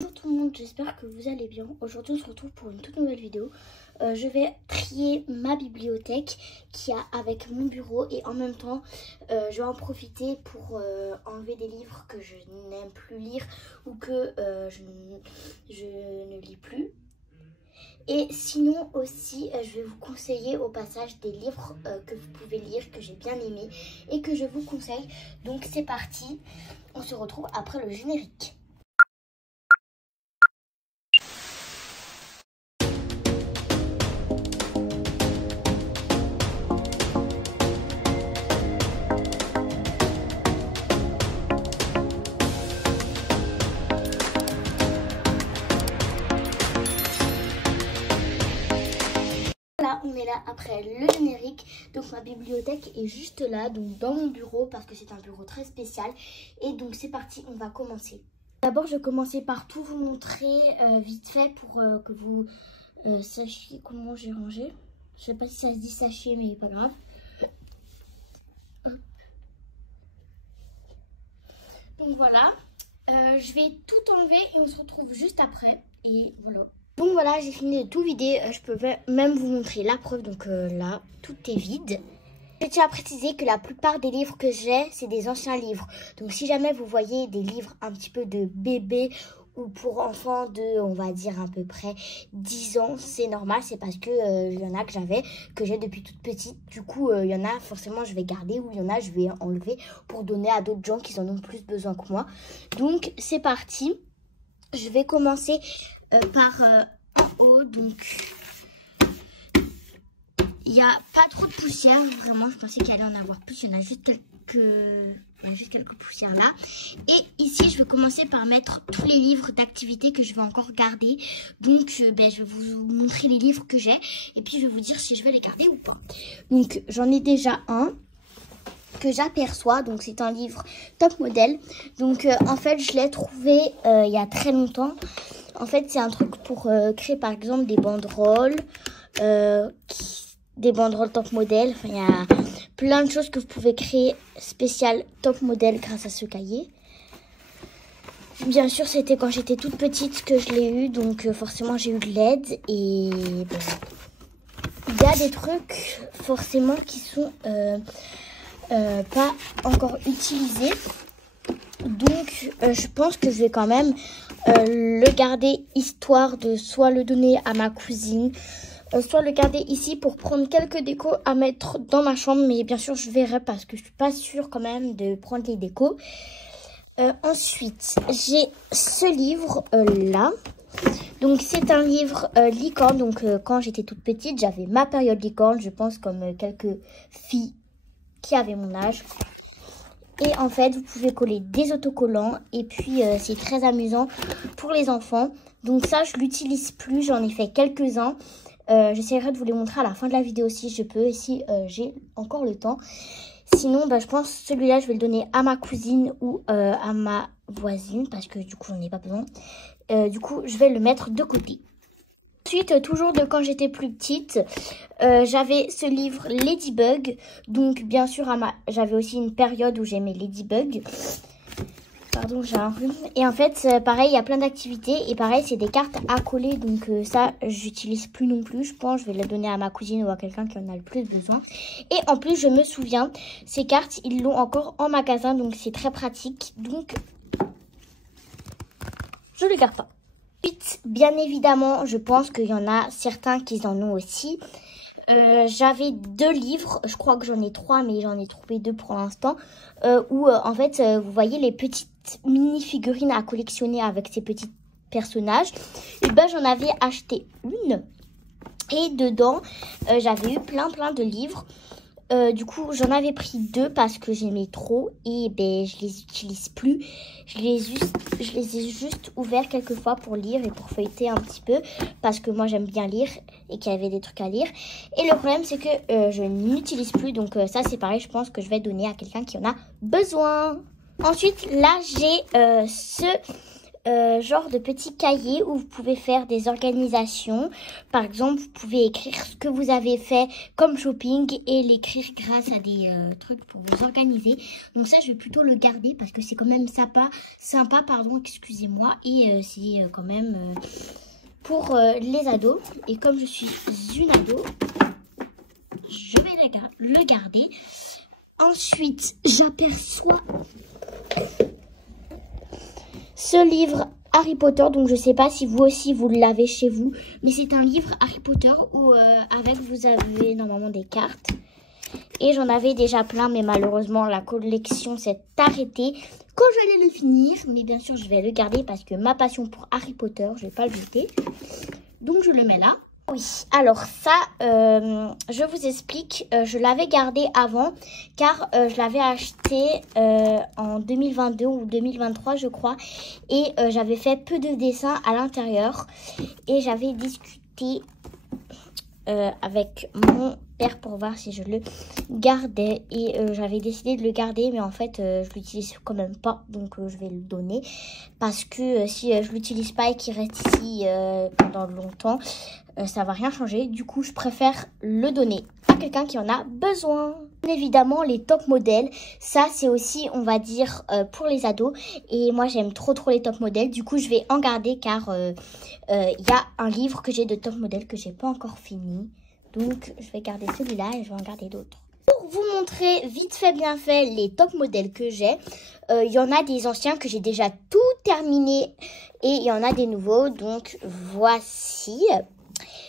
Bonjour tout le monde, j'espère que vous allez bien. Aujourd'hui on se retrouve pour une toute nouvelle vidéo. Je vais trier ma bibliothèque qui a avec mon bureau et en même temps je vais en profiter pour enlever des livres que je n'aime plus lire ou que je ne lis plus. Et sinon aussi je vais vous conseiller au passage des livres que vous pouvez lire, que j'ai bien aimé et que je vous conseille. Donc c'est parti, on se retrouve après le générique. Là, on est là après le générique, donc ma bibliothèque est juste là, donc dans mon bureau parce que c'est un bureau très spécial. Et donc c'est parti, on va commencer. D'abord je vais commencer par tout vous montrer vite fait pour que vous sachiez comment j'ai rangé. Je sais pas si ça se dit sachier mais pas grave. Hop. Donc voilà, je vais tout enlever et on se retrouve juste après et voilà. Donc voilà, j'ai fini de tout vider. Je peux même vous montrer la preuve. Donc là, tout est vide. Je tiens à préciser que la plupart des livres que j'ai, c'est des anciens livres. Donc si jamais vous voyez des livres un petit peu de bébé ou pour enfants de, on va dire à peu près 10 ans, c'est normal. C'est parce que il y en a que j'ai depuis toute petite. Du coup, il y en a forcément je vais garder ou il y en a je vais enlever pour donner à d'autres gens qui en ont plus besoin que moi. Donc c'est parti. Je vais commencer par en haut. Donc il n'y a pas trop de poussière, vraiment. Je pensais qu'il allait en avoir plus. Il y en a juste quelques poussières là. Et ici, je vais commencer par mettre tous les livres d'activité que je vais encore garder. Donc, je vais vous montrer les livres que j'ai. Et puis, je vais vous dire si je vais les garder ou pas. Donc, j'en ai déjà un que j'aperçois. Donc, c'est un livre top modèle. Donc, en fait, je l'ai trouvé il y a très longtemps. En fait, c'est un truc pour créer, par exemple, des banderoles. Des banderoles top modèle. Enfin, il y a plein de choses que vous pouvez créer spécial top modèle grâce à ce cahier. Bien sûr, c'était quand j'étais toute petite que je l'ai eu. Donc, forcément, j'ai eu de l'aide. Et bon, il y a des trucs, forcément, qui sont pas encore utilisés. Donc, je pense que je vais quand même le garder histoire de soit le donner à ma cousine, soit le garder ici pour prendre quelques décos à mettre dans ma chambre. Mais bien sûr, je verrai parce que je suis pas sûre quand même de prendre les décos. Ensuite, j'ai ce livre là. Donc, c'est un livre licorne. Donc, quand j'étais toute petite, j'avais ma période licorne. Je pense comme quelques filles qui avaient mon âge. Et en fait, vous pouvez coller des autocollants. Et puis, c'est très amusant pour les enfants. Donc ça, je l'utilise plus. J'en ai fait quelques-uns. J'essaierai de vous les montrer à la fin de la vidéo si je peux. Et si j'ai encore le temps. Sinon, je pense que celui-là, je vais le donner à ma cousine ou à ma voisine. Parce que du coup, j'en ai pas besoin. Du coup, je vais le mettre de côté. Ensuite, toujours de quand j'étais plus petite, j'avais ce livre Ladybug. Donc, bien sûr, j'avais aussi une période où j'aimais Ladybug. Pardon, j'ai un rhume. Et en fait, pareil, il y a plein d'activités. Et pareil, c'est des cartes à coller. Donc, ça, j'utilise plus non plus. Je pense que je vais les donner à ma cousine ou à quelqu'un qui en a le plus besoin. Et en plus, je me souviens, ces cartes, ils l'ont encore en magasin. Donc, c'est très pratique. Donc, je ne les garde pas. Ensuite, bien évidemment, je pense qu'il y en a certains qui en ont aussi. J'avais 2 livres, je crois que j'en ai 3, mais j'en ai trouvé 2 pour l'instant. Où en fait, vous voyez les petites mini-figurines à collectionner avec ces petits personnages. Et j'en avais acheté une. Et dedans, j'avais eu plein de livres. Du coup, j'en avais pris 2 parce que j'aimais trop et je les utilise plus. Je les ai juste ouverts quelques fois pour lire et pour feuilleter un petit peu parce que moi j'aime bien lire et qu'il y avait des trucs à lire. Et le problème c'est que je n'utilise plus, donc ça c'est pareil, je pense que je vais donner à quelqu'un qui en a besoin. Ensuite, là j'ai ce genre de petits cahiers où vous pouvez faire des organisations. Par exemple, vous pouvez écrire ce que vous avez fait comme shopping et l'écrire grâce à des trucs pour vous organiser. Donc ça, je vais plutôt le garder parce que c'est quand même sympa, pardon, excusez-moi. Et c'est quand même pour les ados. Et comme je suis une ado, je vais le garder. Ensuite, j'aperçois ce livre Harry Potter, donc je sais pas si vous aussi vous l'avez chez vous, mais c'est un livre Harry Potter où avec vous avez normalement des cartes. Et j'en avais déjà plein, mais malheureusement la collection s'est arrêtée quand j'allais le finir. Mais bien sûr, je vais le garder parce que ma passion pour Harry Potter, je vais pas le jeter. Donc je le mets là. Oui, alors ça, je vous explique, je l'avais gardé avant car je l'avais acheté en 2022 ou 2023 je crois et j'avais fait peu de dessins à l'intérieur et j'avais discuté avec mon père pour voir si je le gardais et j'avais décidé de le garder mais en fait je l'utilise quand même pas donc je vais le donner parce que si je l'utilise pas et qu'il reste ici pendant longtemps ça va rien changer, du coup je préfère le donner à quelqu'un qui en a besoin. Bien évidemment les top modèles, ça c'est aussi on va dire pour les ados et moi j'aime trop les top modèles, du coup je vais en garder car y a un livre que j'ai de top modèles que j'ai pas encore fini, donc je vais garder celui-là et je vais en garder d'autres. Pour vous montrer vite fait bien fait les top modèles que j'ai, il y en a des anciens que j'ai déjà tout terminé et il y en a des nouveaux, donc voici.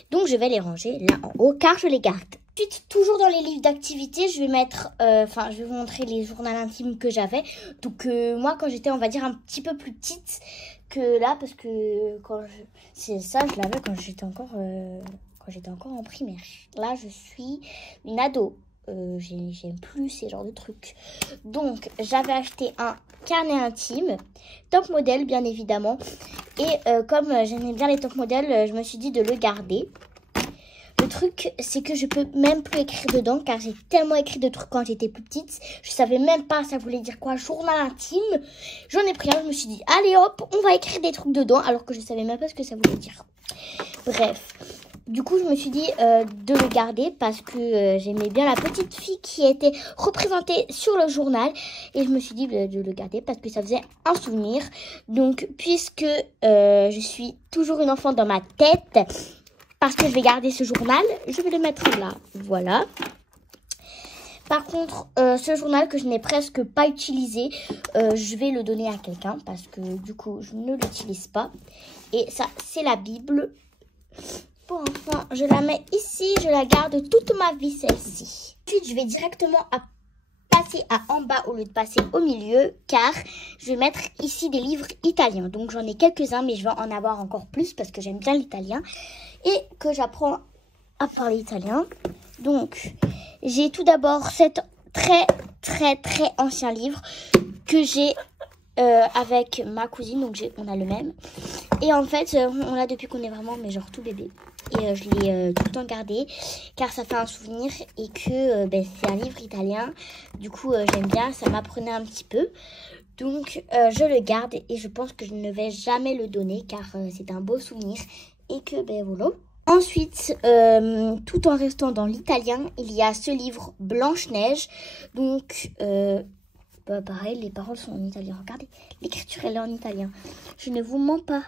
Donc, je vais les ranger là en haut car je les garde. Ensuite, toujours dans les livres d'activité, je vais mettre, je vais vous montrer les journaux intimes que j'avais. Donc, moi, quand j'étais, on va dire, un petit peu plus petite que là, parce que c'est ça, je l'avais quand j'étais encore en primaire. Là, je suis une ado. J'aime plus ces genres de trucs. Donc, j'avais acheté un carnet intime, top modèle bien évidemment. Et comme j'aimais bien les top modèles, je me suis dit de le garder. Le truc, c'est que je peux même plus écrire dedans car j'ai tellement écrit de trucs quand j'étais plus petite. Je savais même pas ça voulait dire quoi, journal intime. J'en ai pris un, je me suis dit, allez hop, on va écrire des trucs dedans alors que je savais même pas ce que ça voulait dire. Bref. Du coup, je me suis dit de le garder parce que j'aimais bien la petite fille qui était représentée sur le journal. Et je me suis dit de le garder parce que ça faisait un souvenir. Donc, puisque je suis toujours une enfant dans ma tête, parce que je vais garder ce journal, je vais le mettre là. Voilà. Par contre, ce journal que je n'ai presque pas utilisé, je vais le donner à quelqu'un parce que du coup, je ne l'utilise pas. Et ça, c'est la Bible. Pour enfants, je la mets ici, je la garde toute ma vie celle-ci. Ensuite, je vais directement passer à en bas au lieu de passer au milieu car je vais mettre ici des livres italiens. Donc j'en ai quelques-uns mais je vais en avoir encore plus parce que j'aime bien l'italien et que j'apprends à parler italien. Donc j'ai tout d'abord cet très ancien livre que j'ai avec ma cousine, donc on a le même. Et en fait, on l'a depuis qu'on est vraiment, mais genre tout bébé. Et je l'ai tout le temps gardé, car ça fait un souvenir et que c'est un livre italien. Du coup, j'aime bien, ça m'apprenait un petit peu. Donc, je le garde et je pense que je ne vais jamais le donner, car c'est un beau souvenir. Et que, voilà. Ensuite, tout en restant dans l'italien, il y a ce livre Blanche-Neige. Donc, pareil, les paroles sont en italien. Regardez, l'écriture, elle est en italien. Je ne vous mens pas.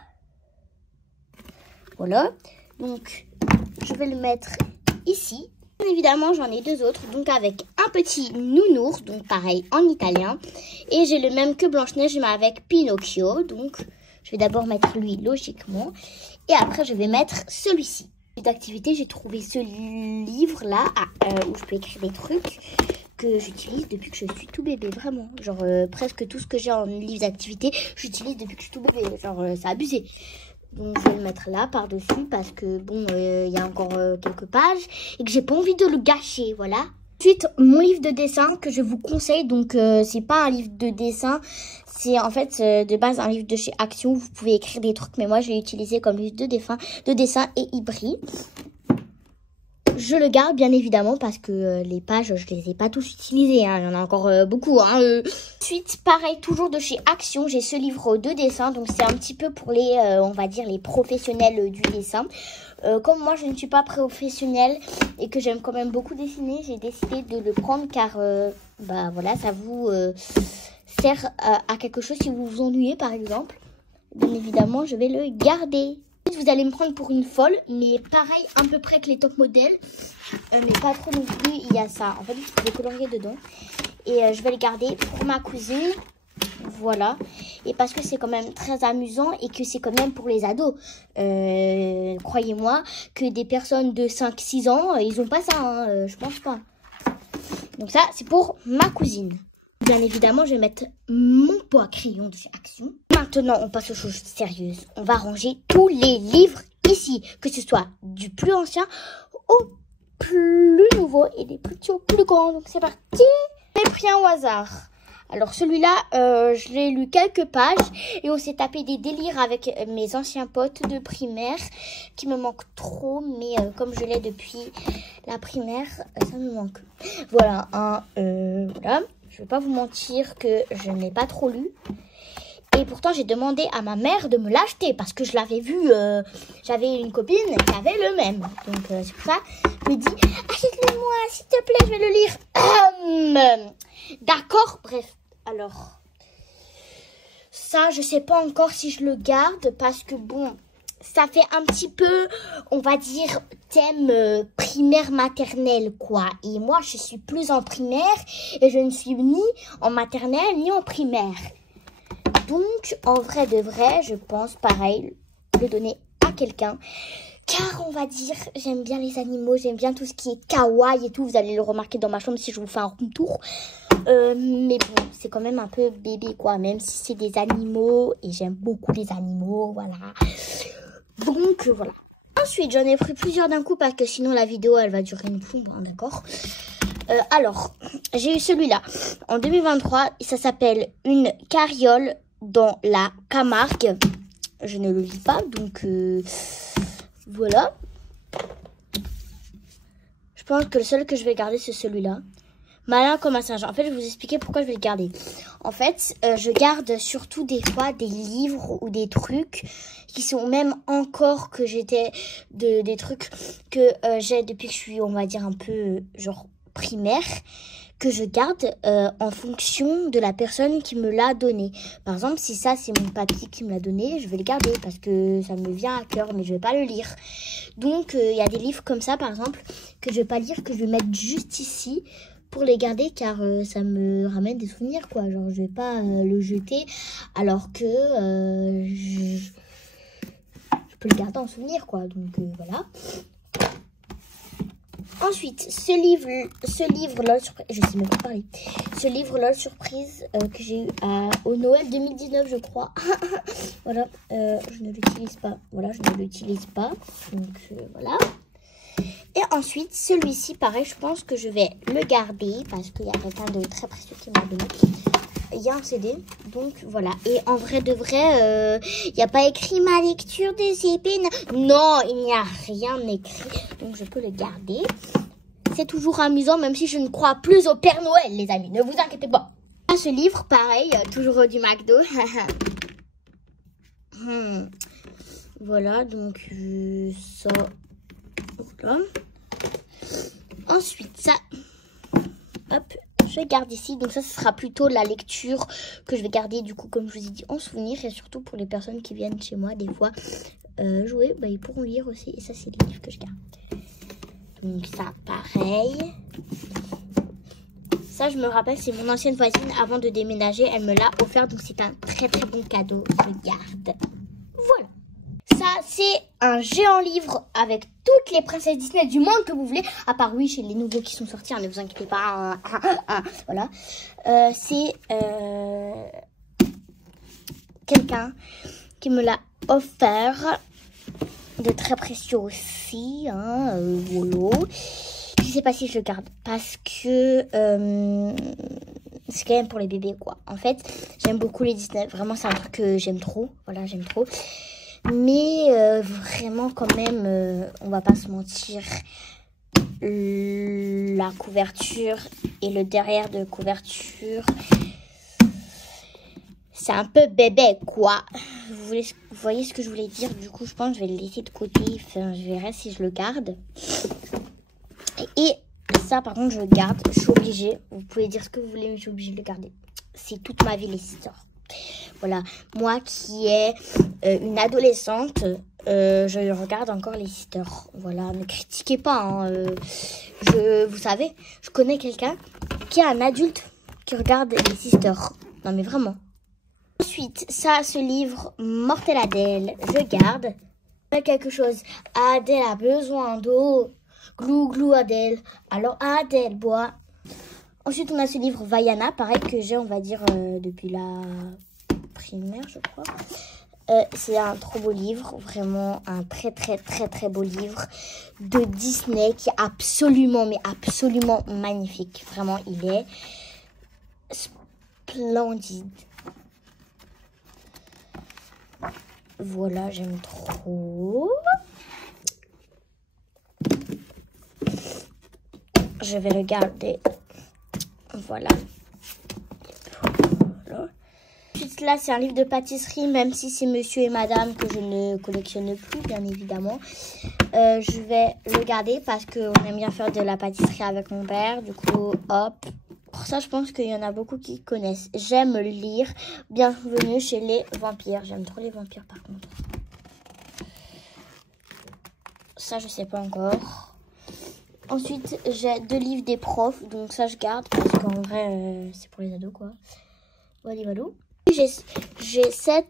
Voilà. Donc, je vais le mettre ici. Bien évidemment, j'en ai deux autres. Donc, avec un petit nounours. Donc, pareil, en italien. Et j'ai le même que Blanche-Neige, mais avec Pinocchio. Donc, je vais d'abord mettre lui, logiquement. Et après, je vais mettre celui-ci. D'activité, j'ai trouvé ce livre-là où je peux écrire des trucs que j'utilise depuis que je suis tout bébé, vraiment. Genre, presque tout ce que j'ai en livre d'activité, j'utilise depuis que je suis tout bébé. Genre, c'est abusé. Donc, je vais le mettre là, par-dessus, parce que, bon, il y a encore quelques pages et que j'ai pas envie de le gâcher, voilà. Ensuite, mon livre de dessin que je vous conseille, donc c'est pas un livre de dessin, c'est en fait de base un livre de chez Action où vous pouvez écrire des trucs, mais moi je l'ai utilisé comme livre de dessin et il brille. je le garde bien évidemment parce que les pages, je les ai pas tous utilisées. Hein. Il y en a encore beaucoup. Hein, Ensuite, pareil, toujours de chez Action, j'ai ce livre de dessin. Donc, c'est un petit peu pour les, on va dire, les professionnels du dessin. Comme moi, je ne suis pas professionnelle et que j'aime quand même beaucoup dessiner, j'ai décidé de le prendre car, bah voilà, ça vous sert à quelque chose si vous vous ennuyez, par exemple. Bien évidemment, je vais le garder. Vous allez me prendre pour une folle, mais pareil, à peu près que les top modèles, mais pas trop non plus. Il y a ça, en fait, il faut les colorier dedans. Et je vais le garder pour ma cousine. Voilà, et parce que c'est quand même très amusant et que c'est quand même pour les ados. Croyez-moi que des personnes de 5-6 ans, ils ont pas ça, hein, je pense pas. Donc ça, c'est pour ma cousine. Bien évidemment, je vais mettre mon pot à crayon de chez Action. Maintenant, on passe aux choses sérieuses. On va ranger tous les livres ici, que ce soit du plus ancien au plus nouveau et des plus petits au plus grands. Donc c'est parti. J'ai pris un au hasard. Alors celui-là, je l'ai lu quelques pages et on s'est tapé des délires avec mes anciens potes de primaire qui me manquent trop, mais comme je l'ai depuis la primaire, ça me manque. Voilà, voilà. Je vais pas vous mentir que je n'ai pas trop lu. Et pourtant, j'ai demandé à ma mère de me l'acheter parce que je l'avais vu. J'avais une copine qui avait le même. Donc, c'est pour ça. Elle me dit, achète-le-moi, s'il te plaît, je vais le lire. D'accord, bref. Alors, ça, je sais pas encore si je le garde parce que, bon, ça fait un petit peu, on va dire, thème primaire maternelle, quoi. Et moi, je suis plus en primaire et je ne suis ni en maternelle ni en primaire. Donc, en vrai de vrai, je pense, pareil, le donner à quelqu'un. Car, on va dire, j'aime bien les animaux, j'aime bien tout ce qui est kawaii et tout. Vous allez le remarquer dans ma chambre si je vous fais un room tour. Mais bon, c'est quand même un peu bébé, quoi. Même si c'est des animaux. Et j'aime beaucoup les animaux, voilà. Donc, voilà. Ensuite, j'en ai pris plusieurs d'un coup parce que sinon, la vidéo, elle va durer une plombe, hein, d'accord. Alors, j'ai eu celui-là en 2023. Ça s'appelle Une carriole dans la Camargue. Je ne le lis pas, donc voilà. Je pense que le seul que je vais garder, c'est celui-là. Malin comme un singe. En fait, je vais vous expliquer pourquoi je vais le garder. En fait, je garde surtout des fois des livres ou des trucs qui sont même encore que j'étais des trucs que j'ai depuis que je suis, on va dire, un peu genre primaire, que je garde en fonction de la personne qui me l'a donné. Par exemple, si ça, c'est mon papy qui me l'a donné, je vais le garder parce que ça me vient à cœur, mais je vais pas le lire. Donc, il y a des livres comme ça, par exemple, que je vais pas lire, que je vais mettre juste ici pour les garder, car ça me ramène des souvenirs, quoi. Genre, je vais pas le jeter, alors que je peux le garder en souvenir, quoi. Donc, voilà. Ensuite, ce livre LOL surprise, je sais même pas parler. Ce livre LOL surprise que j'ai eu au Noël 2019, je crois. Voilà, je ne l'utilise pas. Voilà, je ne l'utilise pas. Donc voilà. Et ensuite, celui-ci, pareil, je pense que je vais le garder parce qu'il y a quelqu'un de très précieux qui m'a donné. Il y a un CD, donc voilà. Et en vrai de vrai, il n'y a pas écrit ma lecture des épines. Non, il n'y a rien écrit, donc je peux le garder. C'est toujours amusant, même si je ne crois plus au Père Noël, les amis. Ne vous inquiétez pas. Ce livre, pareil, toujours du McDo. Voilà, donc ça. Voilà. Ensuite, ça. Hop. Je garde ici, donc ça, ce sera plutôt la lecture que je vais garder, du coup, comme je vous ai dit, en souvenir. Et surtout pour les personnes qui viennent chez moi, des fois, jouer, bah, ils pourront lire aussi. Et ça, c'est les livres que je garde. Donc ça, pareil. Ça, je me rappelle, c'est mon ancienne voisine, avant de déménager, elle me l'a offert. Donc c'est un très très bon cadeau. Je garde. Voilà. Ça, c'est un géant livre avec toutes les princesses Disney du monde que vous voulez. À part, oui, chez les nouveaux qui sont sortis, hein, ne vous inquiétez pas. Voilà. C'est quelqu'un qui me l'a offert. De très précieux aussi. Hein, voilà. Je sais pas si je le garde parce que c'est quand même pour les bébés, quoi. En fait, j'aime beaucoup les Disney. Vraiment, c'est un truc que j'aime trop. Voilà, j'aime trop. Mais vraiment, quand même, on va pas se mentir, la couverture et le derrière de couverture, c'est un peu bébé, quoi. Vous voyez ce que je voulais dire? Du coup, je pense que je vais le laisser de côté. Enfin, je verrai si je le garde. Et ça, par contre, je le garde. Je suis obligée. Vous pouvez dire ce que vous voulez, mais je suis obligée de le garder. C'est toute ma vie, les sisters. Voilà. Moi qui est une adolescente, je regarde encore les sisters. Voilà. Ne critiquez pas. Hein. Vous savez, je connais quelqu'un qui est un adulte qui regarde les sisters. Non, mais vraiment. Ensuite, ça, ce livre, Mortel Adèle, je garde. Quelque chose. Adèle a besoin d'eau. Glou, glou, Adèle. Alors, Adèle boit. Ensuite, on a ce livre Vaiana, pareil que j'ai, on va dire, depuis la primaire, je crois. C'est un trop beau livre, vraiment un très, très, très, très beau livre de Disney qui est absolument, mais absolument magnifique. Vraiment, il est splendide. Voilà, j'aime trop. Je vais le garder. Voilà. Ensuite, là, c'est un livre de pâtisserie, même si c'est Monsieur et Madame que je ne collectionne plus, bien évidemment. Je vais le garder parce qu'on aime bien faire de la pâtisserie avec mon père. Du coup, hop. Pour ça, je pense qu'il y en a beaucoup qui connaissent. J'aime lire. Bienvenue chez les vampires. J'aime trop les vampires, par contre. Ça, je sais pas encore. Ensuite, j'ai 2 livres des profs. Donc ça, je garde parce qu'en vrai, c'est pour les ados, quoi. Voilà, voilà. J'ai 7...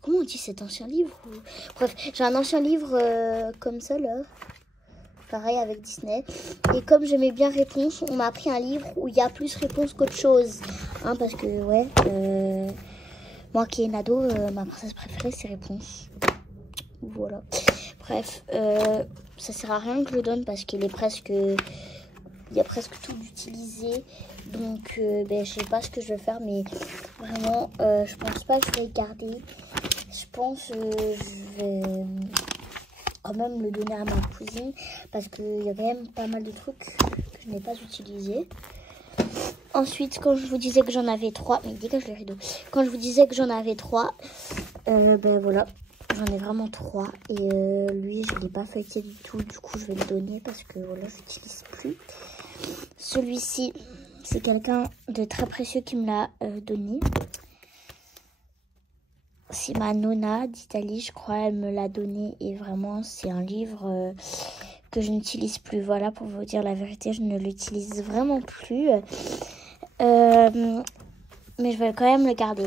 Comment on dit cet ancien livre? Bref, j'ai un ancien livre comme ça, là. Pareil avec Disney. Et comme j'aimais bien Réponse, on m'a pris un livre où il y a plus réponse qu'autre chose. Hein, parce que, ouais, moi qui ai une ado, ma princesse préférée, c'est Réponse. Voilà. Bref, ça sert à rien que je le donne parce qu'il est presque... Il y a presque tout d'utilisé. Donc, je sais pas ce que je vais faire. Mais vraiment, je pense pas que je vais le garder. Je pense que je vais... quand même le donner à ma cousine parce qu'il y a quand même pas mal de trucs que je n'ai pas utilisés. Ensuite, quand je vous disais que j'en avais 3, mais dégage les rideaux. Quand je vous disais que j'en avais 3, voilà, j'en ai vraiment 3 et lui je ne l'ai pas feuilleté du tout. Du coup, je vais le donner parce que voilà, je n'utilise plus. Celui-ci, c'est quelqu'un de très précieux qui me l'a donné. C'est ma nonna d'Italie, je crois, elle me l'a donné et vraiment c'est un livre que je n'utilise plus. Voilà, pour vous dire la vérité, je ne l'utilise vraiment plus. Mais je vais quand même le garder.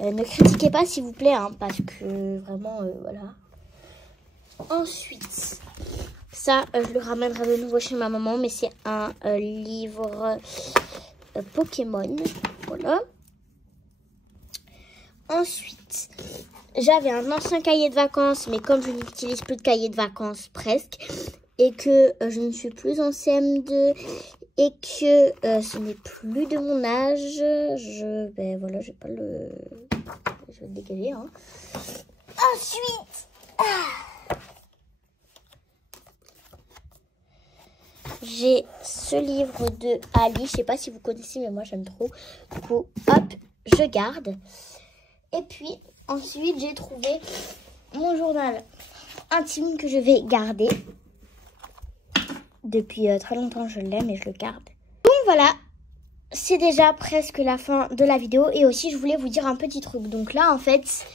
Ne critiquez pas s'il vous plaît, hein, parce que vraiment, voilà. Ensuite, ça, je le ramènerai de nouveau chez ma maman, mais c'est un livre Pokémon. Voilà. Ensuite, j'avais un ancien cahier de vacances, mais comme je n'utilise plus de cahier de vacances presque, et que je ne suis plus en CM2, et que ce n'est plus de mon âge, voilà, je vais pas le... Je vais le dégager, hein. Ensuite, j'ai ce livre de Ali, je sais pas si vous connaissez, mais moi j'aime trop. Du coup, hop, je garde. Et puis, ensuite, j'ai trouvé mon journal intime que je vais garder. Depuis très longtemps, je l'aime et je le garde. Donc voilà, c'est déjà presque la fin de la vidéo. Et aussi, je voulais vous dire un petit truc. Donc là, en fait,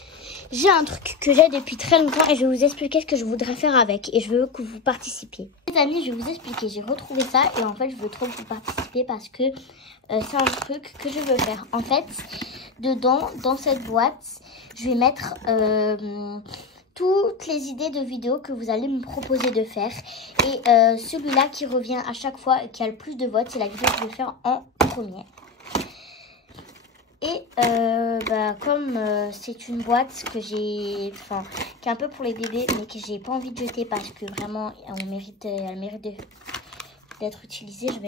j'ai un truc que j'ai depuis très longtemps et je vais vous expliquer ce que je voudrais faire avec. Et je veux que vous participiez. Les amis, je vais vous expliquer. J'ai retrouvé ça et en fait, je veux trop que vous participiez parce que c'est un truc que je veux faire. En fait, dedans, dans cette boîte, je vais mettre toutes les idées de vidéos que vous allez me proposer de faire. Et celui-là qui revient à chaque fois et qui a le plus de votes, c'est la vidéo que je vais faire en première. Et comme c'est une boîte que j'ai, qui est un peu pour les bébés, mais que j'ai pas envie de jeter parce que vraiment, elle mérite d'être utilisée, je vais